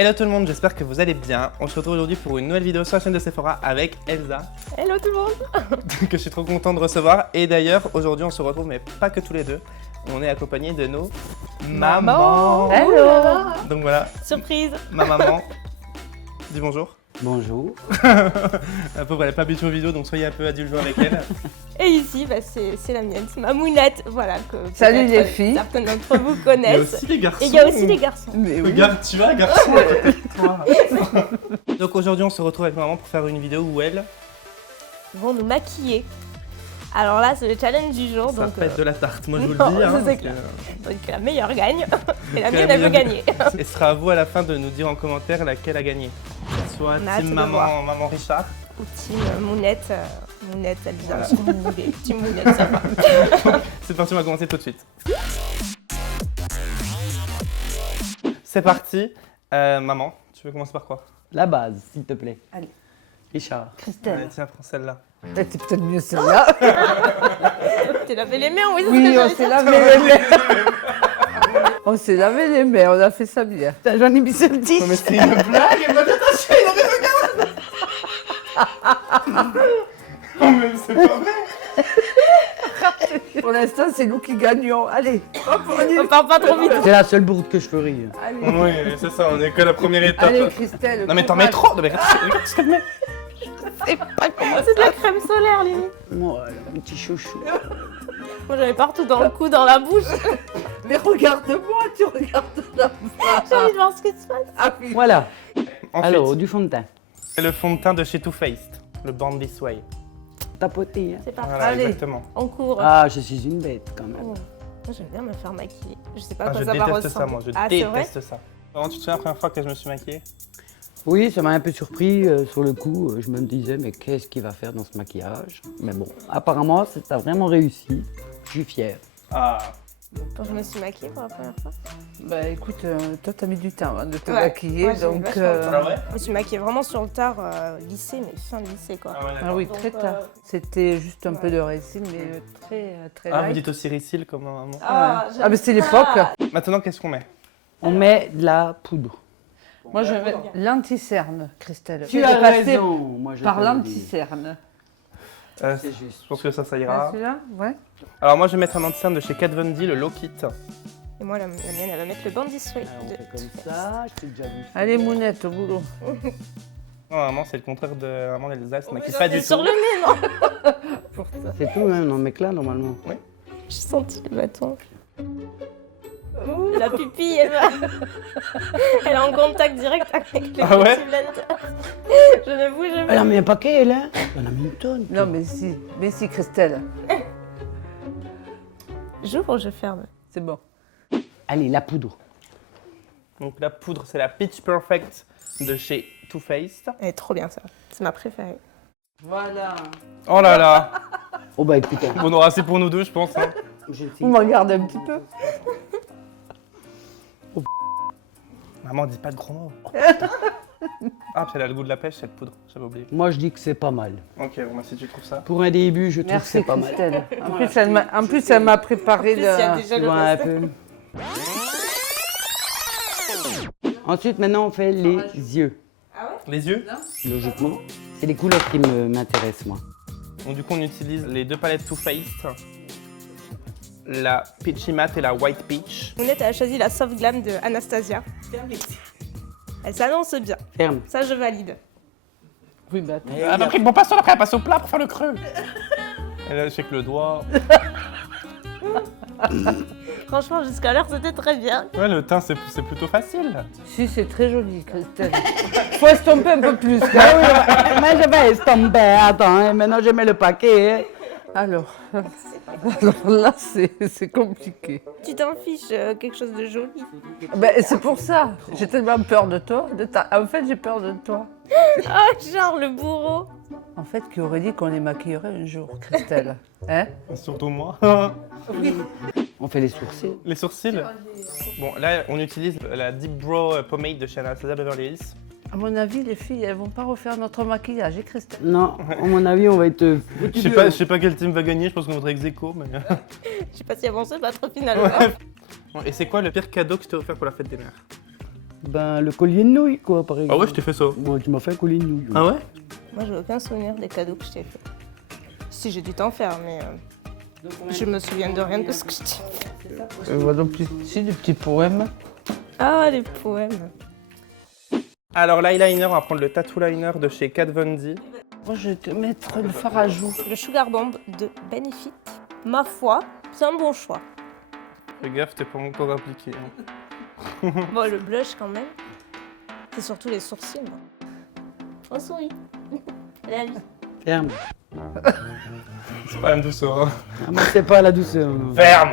Hello tout le monde, j'espère que vous allez bien. On se retrouve aujourd'hui pour une nouvelle vidéo sur la chaîne de Sephora avec Elsa. Hello tout le monde. Que je suis trop content de recevoir. Et d'ailleurs, aujourd'hui on se retrouve, mais pas que tous les deux. On est accompagnés de nos mamans. Hello. Donc voilà, Surprise. ma maman. Dis bonjour. Bonjour. La pauvre, elle n'est pas habituée aux vidéos, donc soyez un peu indulgents avec elle. Et ici, c'est la mienne, c'est ma mounette. Voilà, que Salut peut-être les filles. Certains d'entre vous Il y a connaissent. aussi les garçons. Et il y a aussi les garçons. Mais oui. Regarde, tu vois, garçon. Toi. Donc aujourd'hui, on se retrouve avec maman pour faire une vidéo où elle, Ils vont nous maquiller. Alors là, c'est le challenge du jour. ça Donc, pète de la tarte. Moi, je vous non, le dis. Hein, c'est donc, clair. donc la meilleure gagne. Et la Que mienne, la elle veut meilleure- gagner. Et ce sera à vous à la fin de nous dire en commentaire laquelle a gagné. Soit On a hâte team de maman, voir. maman Richard. Ou team mounette. Mounette, Elsa, Voilà. ce que vous voulez. Team mounette, ça va. C'est parti, on va commencer tout de suite. C'est parti. Maman, tu veux commencer par quoi? La base, s'il te plaît. Allez. Richard. Allez, Christelle, tiens, prends celle-là. c'est peut-être mieux celle-là. T'es lavé les mains, oui, c'est ce que Oui, on j'allais s'est dire. lavé les mains. On s'est lavé les mains, on a fait ça bien. J'en ai mis sur le 10. Non mais c'est une blague, elle m'a détaché, non mais regarde. Non mais c'est pas vrai. Pour l'instant, c'est nous qui gagnons. Allez, hop, on y On va. part pas trop vite. C'est la seule bourde que je ferai. Allez, Oui, c'est ça, on est que la première étape. allez Christelle. Non mais t'en mets trop. Non mais regarde ce qu'elle met. C'est de la crème solaire, limite. Moi, un petit chouchou. Moi, j'en ai partout dans le cou, dans la bouche. Mais regarde-moi, tu regardes là-bas. J'ai envie de voir ce qui se passe. Ah oui. Voilà. Ensuite, Alors, du fond de teint. c'est le fond de teint de chez Too Faced, le Born This Way. Tapoter. Hein. C'est parti. Voilà, Allez. exactement. On court. Ah, je suis une bête quand même. Oh. Moi, j'aime bien me faire maquiller. Je sais pas Ah, à quoi je ça va déteste ressembler. ça, moi, je Ah, c'est vrai? déteste ça. Comment tu te souviens la première fois que je me suis maquillée? Oui, ça m'a un peu surpris sur le coup. Je me disais, mais qu'est-ce qu'il va faire dans ce maquillage? Mais bon, apparemment, ça a vraiment réussi. Je suis fier. Ah. Quand je me suis maquillée pour la première fois. Bah écoute, toi, t'as mis du temps hein, de te Ouais. maquiller, Ouais, j'ai mis donc... vachement de temps. Ah ouais? Je me suis maquillée vraiment sur le tard, lycée, mais fin de lycée, quoi. Ah ouais, Ah d'accord. oui, Donc, très tard. C'était juste un peu de récine, mais très Ah, vous light. dites aussi Ricil comme maman. Ah, mais c'est l'époque. Maintenant, qu'est-ce qu'on met? On met de la poudre. Moi, je vais l'anti-cerne, Christelle. Tu Je as vais passer raison. Moi, je par te le dis. l'anti-cerne. C'est juste. Je pense que ça Ah, ira. celui-là? Ouais. Alors moi, je vais mettre un anti-cerne de chez Kat Von D, le Low Kit. Et moi, la mienne, elle va mettre le Bandit Sway. Alors, on fait comme ça. Je t'ai déjà vu. Allez, Mounette, au boulot. Non, maman, c'est le contraire de maman d'Elsa, elle se maquille pas du Sur tout. le nez, non? Pour ça. C'est tout, hein, on met que là, normalement. J'ai senti le bâton. La pupille, elle va. Elle est en contact direct avec les Ah ouais? petits lentes. Je ne bouge Elle pas. en met un paquet, elle, hein? Elle en a mis une tonne. Non, mais si, Christelle. J'ouvre ou je ferme? C'est bon. Allez, la poudre. Donc la poudre, c'est la Pitch Perfect de chez Too Faced. Elle est trop bien, ça. C'est ma préférée. Voilà. Oh là là. Oh bah écoute, hein. On aura assez pour nous deux, je pense. Hein. Je le sais. Vous me regardez un petit peu. Maman, dis pas de gros mots. Ah, puis elle a le goût de la pêche, cette poudre. J'avais oublié. Moi, je dis que c'est pas mal. Ok, bon, bah si tu trouves ça. Pour un début, je trouve que Merci, c'est pas mal. Christelle. En plus, elle m'a préparé En plus, il y a le... déjà Tu le vois un reste. peu. Ensuite, maintenant, on fait les yeux. Les yeux. Logiquement, c'est les couleurs qui m'intéressent, moi. Donc du coup, on utilise les deux palettes Too Faced. La Peachy Matte et la White Peach. Mounette a choisi la Soft Glam de Anastasia. Elle s'annonce bien. Ferme. Ça, je valide. Oui, bah attends. Elle a pris le bon pinceau, après elle passe au plat pour faire le creux. Elle a avec le doigt. Franchement, jusqu'à l'heure, c'était très bien. Ouais, le teint, c'est plutôt facile. Si, c'est très joli, Christelle. Faut estomper un peu plus. quand Ah même. oui, mais je vais estomper. Attends, hein, maintenant je mets le paquet. Hein. Alors là, c'est compliqué. Tu t'en fiches, quelque chose de joli. Ben, c'est pour ça. J'ai tellement peur de toi. En fait, j'ai peur de toi. Ah, genre le bourreau. En fait, qui aurait dit qu'on les maquillerait un jour, Christelle? Hein? Surtout moi. On fait les sourcils. Les sourcils. Bon, là, on utilise la Deep Brow Pomade de chez Anastasia Beverly Hills. À mon avis, les filles, elles vont pas refaire notre maquillage, et Christelle? Non, à mon avis, on va être. Je sais pas quel team va gagner, je pense qu'on voudrait ex aequo, mais... Je sais pas si avancer, pas trop finalement. Bon, et c'est quoi le pire cadeau que je t'ai offert pour la fête des mères? Ben, le collier de nouilles, quoi, par exemple. Ah ouais, je t'ai fait ça. Moi, tu m'as fait un collier de nouilles. Ah ouais? Moi, j'ai aucun souvenir des cadeaux que je t'ai fait. Si, j'ai dû t'en faire, mais je me souviens de rien de ce que je t'ai fait. Moi non plus. Si, des petits poèmes. Ah, les poèmes. Alors, l'eyeliner, on va prendre le tattoo liner de chez Kat Von D. Moi, je vais te mettre le fard à joues. Le Sugar Bomb de Benefit. Ma foi, c'est un bon choix. Fais gaffe, t'es pas encore appliqué. Bon, le blush quand même. C'est surtout les sourcils. On sourit. La vie. Ferme. C'est pas la même douceur. Hein. Ah, moi, c'est pas la douceur. non. Ferme!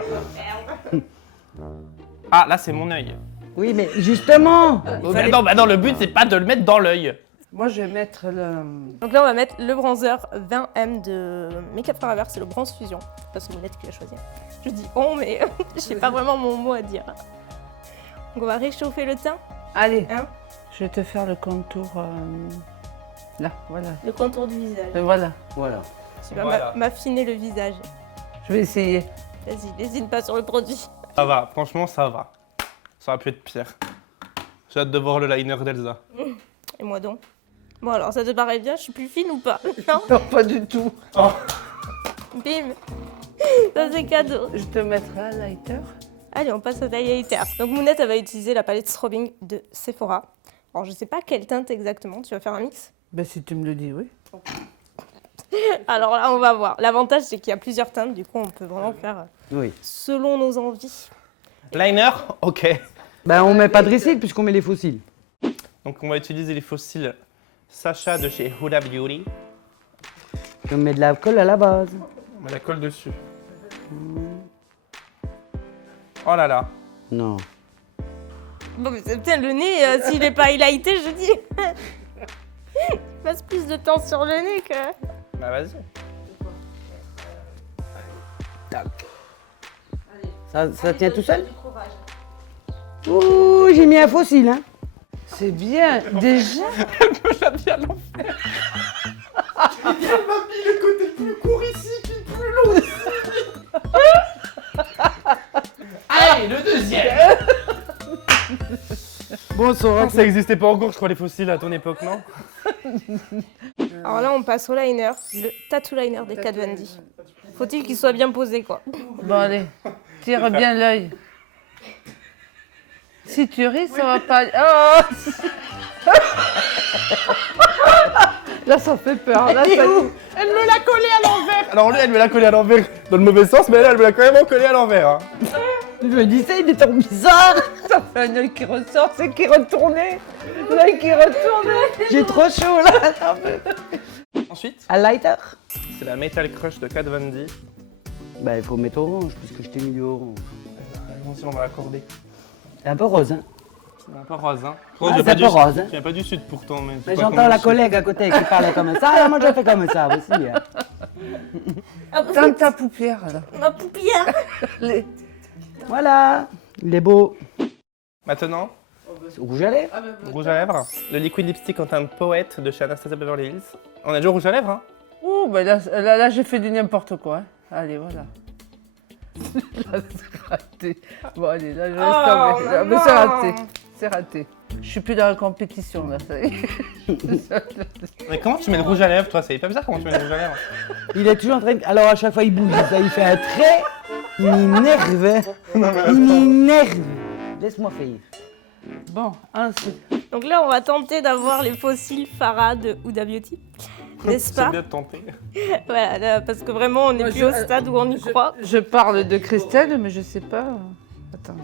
Ah, là, c'est mon œil. Oui, mais justement. Bah non, le but, c'est pas de le mettre dans l'œil. Moi, je vais mettre le... Donc là, on va mettre le bronzer 20M de Make-up Forever. C'est le Bronze Fusion. C'est pas ce moulette qui l'a choisi. Je dis on, mais j'ai pas vraiment mon mot à dire. Donc on va réchauffer le teint. Allez, Hein, je vais te faire le contour... Là, voilà. le contour du visage. Voilà. Voilà. Tu vas Voilà. m'affiner le visage. Je vais essayer. Vas-y, n'hésite pas sur le produit. Ça va, franchement, ça va. Ça aurait pu être pire. J'ai hâte de voir le liner d'Elsa. Et moi donc. Bon alors, ça te paraît bien? Je suis plus fine ou pas? Non? Non, pas du tout. Bim. Ça c'est cadeau. Je te mettrai un lighter. Allez, on passe au highlighter. Donc Mounette, elle va utiliser la palette Strobing de Sephora. Alors je sais pas quelle teinte exactement, tu vas faire un mix? Ben, si tu me le dis, oui. Alors là, on va voir. L'avantage, c'est qu'il y a plusieurs teintes, du coup, on peut vraiment faire Oui. selon nos envies. Liner, ok. Ben, on met pas de récit puisqu'on met les fossiles. Donc on va utiliser les fossiles Sacha de chez Huda Beauty. On met de la colle à la base. On met la colle dessus. Oh là là. Non. Bon, mais c'est putain, le nez, s'il est pas highlighté, je dis. Il passe plus de temps sur le nez que... Bah vas-y. Ça tient tout seul? Ouh, j'ai mis un fossile, hein. C'est bien. Déjà, J'ai bien l'enfer. Elle m'a mis le côté le plus court ici, puis le plus long ici. Allez, le deuxième. Bon, ça aura Ça existait pas encore, je crois, les fossiles à ton époque, non? Alors là, on passe au liner, le tattoo liner des Kat Von D. Faut-il qu'il soit bien posé, quoi. bon, allez. Tire bien l'œil. Si tu ris, ça va pas... Oh. Là, ça fait peur. Là, ça... Elle me l'a collé à l'envers. Alors lui, elle me l'a collé à l'envers dans le mauvais sens, mais elle me l'a quand même collé à l'envers. Hein. Je me disais, il est trop bizarre. Ça fait un œil qui ressort, c'est qui retournait. L'œil qui retournait. J'ai trop chaud, là. Ensuite, Un lighter? c'est la Metal Crush de Kat Von D. Bah, il faut mettre orange, puisque je t'ai mis du orange. On va l'accorder. C'est un peu rose, hein. C'est un peu rose, hein. Ah, c'est un peu rose, hein. Tu viens pas du sud pourtant, mais... Mais j'entends la collègue à côté qui parlait comme ça, moi je fais comme ça aussi. Hein. Dans ta paupière, là. Ma paupière. Les... Voilà, il est beau. Maintenant, Rouge à lèvres. rouge à lèvres. Le liquid lipstick en teinte poète de chez Anastasia Beverly Hills. On a déjà rouge à lèvres, hein. Ouh, ben là, j'ai fait du n'importe quoi. Hein. Allez, voilà. Là, c'est raté. Bon, allez, là, je laisse Oh, tomber. Mais c'est raté. C'est raté. Je suis plus dans la compétition, là. Ça y est. Mais comment tu mets le rouge à lèvres, toi? C'est pas bizarre comment tu mets le rouge à lèvres. Il est toujours en train de... Alors à chaque fois il bouge, ça, il fait un trait, il m'énerve. Il m'énerve. Laisse-moi faire. Bon, ensuite. Donc là, on va tenter d'avoir les fossiles Farah de Huda Beauty. N'est-ce C'est pas? bien de tenter. Voilà, là, parce que vraiment, on n'est Moi, plus je- au stade où on y croit. Je parle de Christelle, mais je sais pas. Attends.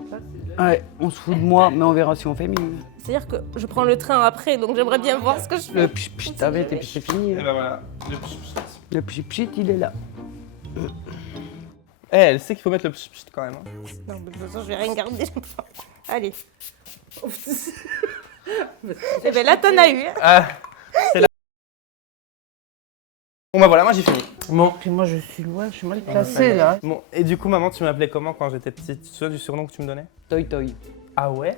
Ouais, on se fout de moi, mais on verra si on fait mieux. C'est-à-dire que je prends le train après, donc j'aimerais bien voir ce que je fais. Le pchit pchit t'arrêtes et puis c'est fini. Et hein. ben voilà. Le pchit pchit. Le pchit pchit il est là. Eh, elle sait qu'il faut mettre le pchit pchit quand même. Hein. Non, mais de toute façon, je vais rien garder. Allez. Et ben là, t'en as eu. Hein. Ah, c'est la... Bon bah voilà, moi j'ai fini. Bon, puis moi, je suis loin, je suis mal placée, là. Bon, et du coup, maman, tu m'appelais comment quand j'étais petite? Tu te souviens du surnom que tu me donnais? Toy toy. Ah ouais?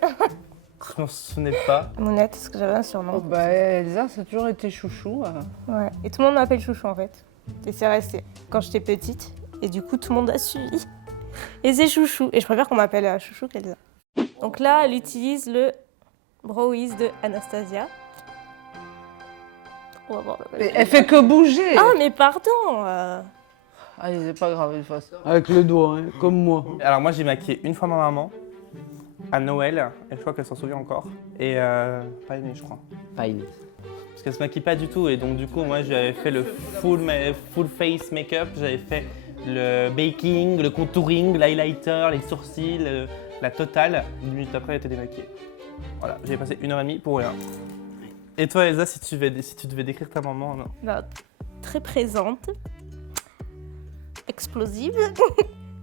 Je m'en souvenais pas. Mounette, est-ce que j'avais un Oh, surnom? bah, Elsa, ça a toujours été chouchou. Hein. Ouais. Et tout le monde m'appelle Chouchou en fait. Et c'est resté quand j'étais petite. Et du coup, tout le monde a suivi. Et c'est Chouchou. Et je préfère qu'on m'appelle Chouchou qu'Elsa. Donc là, elle utilise le Browies de Anastasia. On va voir le Mais elle fait que bouger. Ah, mais pardon Allez, c'est pas grave, une fois. Avec le doigt, hein, comme moi. Alors moi j'ai maquillé une fois ma maman à Noël, et je crois qu'elle s'en souvient encore. Et pas aimé, je crois. Pas aimé. Parce qu'elle se maquille pas du tout, et donc du coup moi j'avais fait le full face make-up, j'avais fait le baking, le contouring, l'highlighter, les sourcils, la totale. 10 minutes après elle était démaquillée. Voilà, j'ai passé 1h30 pour rien. Et toi Elsa, si tu devais décrire ta maman, non? Bah, très présente, explosive,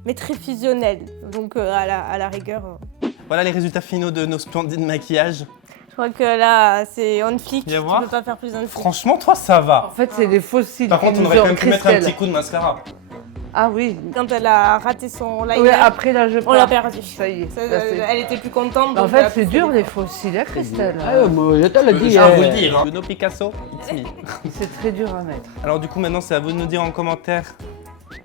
mais très fusionnelle. Donc à la rigueur. Voilà les résultats finaux de nos splendides maquillages. Je crois que là, c'est on flic. Tu Viens voir. peux pas faire plus on flic. Franchement, toi ça va. En fait, c'est des fossiles. Par contre, on aurait quand même pu mettre un petit coup de mascara. Ah oui. Quand elle a raté son liner, Oui, après là, je on l'a pars. perdu. Ça y est. Ça, là, c'est- elle était plus contente. En donc elle fait, a c'est plus dur fait les d'efforts. fossiles, hein, Christelle. Ah, moi, je te l'ai dit. Je vais vous le hein. dire, hein. Bruno Picasso, it's me. C'est très dur à mettre. Alors du coup, maintenant, c'est à vous de nous dire en commentaire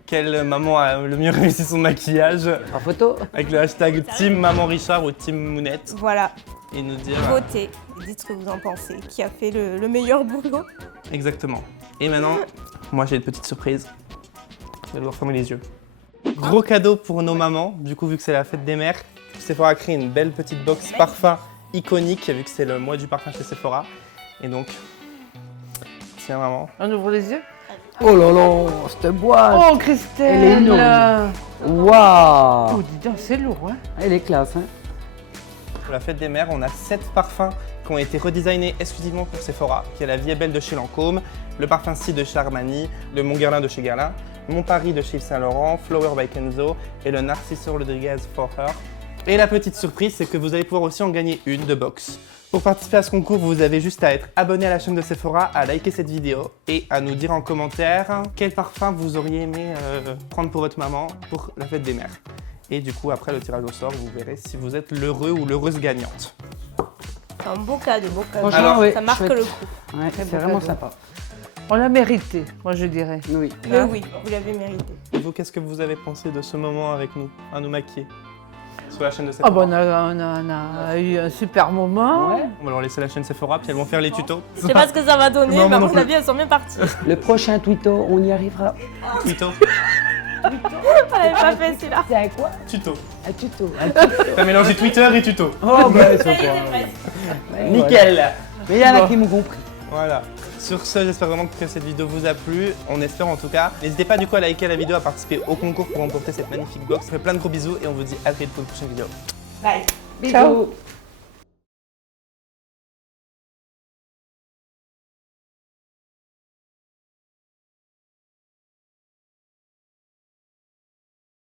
quelle maman a le mieux réussi son maquillage En photo. avec le hashtag Team Maman Richard ou Team Mounette Voilà, et nous dire votez. Dites ce que vous en pensez. Qui a fait le meilleur boulot? exactement. Et maintenant, moi j'ai une petite surprise. Je vais devoir fermer les yeux. Gros cadeau pour nos mamans, du coup vu que c'est la fête des mères, Sephora a créé une belle petite box parfum iconique vu que c'est le mois du parfum chez Sephora. Et donc, tiens maman. On ouvre les yeux. Oh là là, cette boîte. Oh, Christelle. Elle est énorme. Waouh. Oh, dis donc, c'est lourd, hein. Elle est classe, hein. Pour la fête des mères, on a 7 parfums qui ont été redesignés exclusivement pour Sephora, qui est la Vie est belle de chez Lancôme, le parfum Si de chez Armani, le Mon Guerlain de chez Guerlain, Mon Paris de chez Yves Saint Laurent, Flower by Kenzo et le Narciso Rodriguez For Her. Et la petite surprise, c'est que vous allez pouvoir aussi en gagner une de box. Pour participer à ce concours, vous avez juste à être abonné à la chaîne de Sephora, à liker cette vidéo et à nous dire en commentaire quel parfum vous auriez aimé prendre pour votre maman pour la fête des mères. Et du coup, après le tirage au sort, vous verrez si vous êtes l'heureux ou l'heureuse gagnante. C'est un beau cadeau, beau cadeau. Franchement, Alors, ouais, ça marque chouette. le coup. Ouais, Très c'est beau vraiment cadeau. sympa. On l'a mérité, moi je dirais. Oui. Mais oui, vous l'avez mérité. Et vous, qu'est-ce que vous avez pensé de ce moment avec nous, à nous maquiller sur la chaîne de Ah Sephora? bon, on a eu un super moment. Ouais. On va leur laisser la chaîne Sephora, puis elles vont faire les tutos. Je sais pas ce que ça va donner, Non, mais à moi non mon plus. avis, elles sont bien parties. Le prochain tuto, on y arrivera. Tuto. Elle avait pas fait celui-là. C'est un quoi? Tuto. Un tuto. Un tuto. T'as mélangé Twitter et tuto. Oh, bah, c'est Ça y est, quoi. c'est presque. Ouais, Nickel. voilà. Mais il y en a Bon. qui m'ont compris. Voilà. Sur ce, j'espère vraiment que cette vidéo vous a plu. On espère en tout cas. N'hésitez pas du coup à liker la vidéo, à participer au concours pour remporter cette magnifique box. On fait plein de gros bisous et on vous dit à très vite pour une prochaine vidéo. Bye. Ciao.